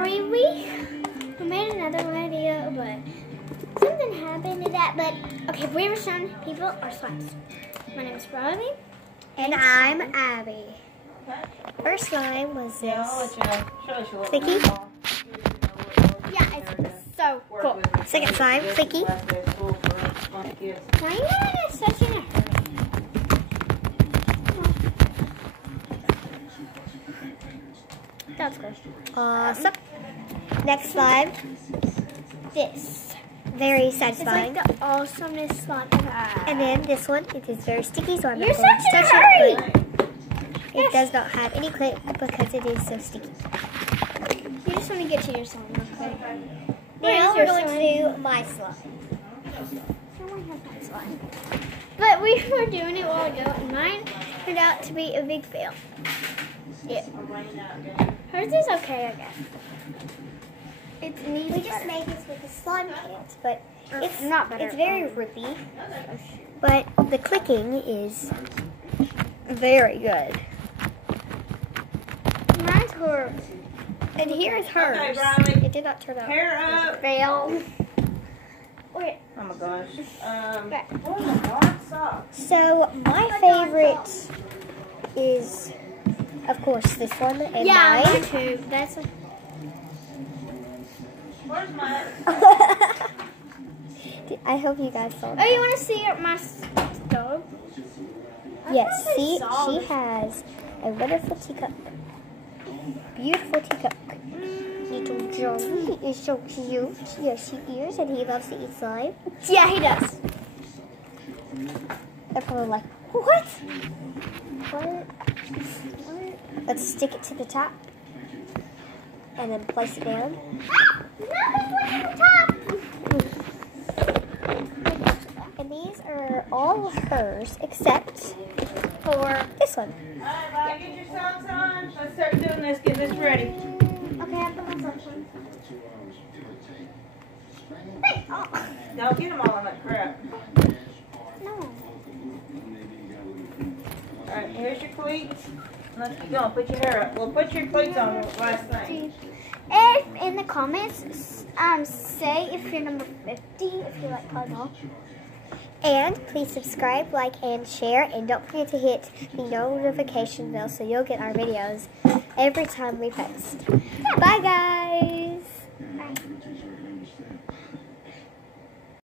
sorry, we made another video, but something happened to that. But okay, we were showing people our slimes. My name is Robbie. And I'm Abby. First slime was this Clicky. Yeah, it's so cool. Second slime, Clicky. Why are you in such a hurry? That's cool. Awesome. Next slime, This. very It's satisfying. like the awesomest slime I've had. And then this one, it is very sticky, so I'm You're not going to such a touch hurry. it. But it does not have any clip because it is so sticky. You just want to get to your slime, okay? Now Where's we're your going slime? to do my slime. Someone has my slime. But we were doing it a while ago, and mine turned out to be a big fail. Yeah. Hers is okay, I guess. It needs We just made this with the slime cans, but it's not better. It's very rippy, but the clicking is very good. Mine's horrible. And here is hers. Okay, Riley. It did not turn out. Hair up. Fail. Wait. Oh my gosh. Okay. Oh my God, stop. So my favorite is, of course, this one and Yeah, mine mine. too. That's a... Where's my... I hope you guys saw Oh, that. you want to see my stove? Yes, see, saw she this. has a wonderful teacup. Beautiful teacup. Little Johnny is so cute. Yes, he is, and he loves to eat slime. Yeah, he does. They're probably like, what? What? Let's stick it to the top. And then place it down. Nothing at the top. And these are all hers, except for this one. Alright, Riley, get your socks on. Let's start doing this. Get this ready. Okay, I put my socks on. Hey, oh. Don't get them all on that crap. No. Alright, here's your cleats. Let's keep going. Put your hair up. Well, put your cleats on the last thing. If in the comments, say if you're number 50, if you like puzzle. And please subscribe, like, and share. And don't forget to hit the notification bell so you'll get our videos every time we post. Bye, guys.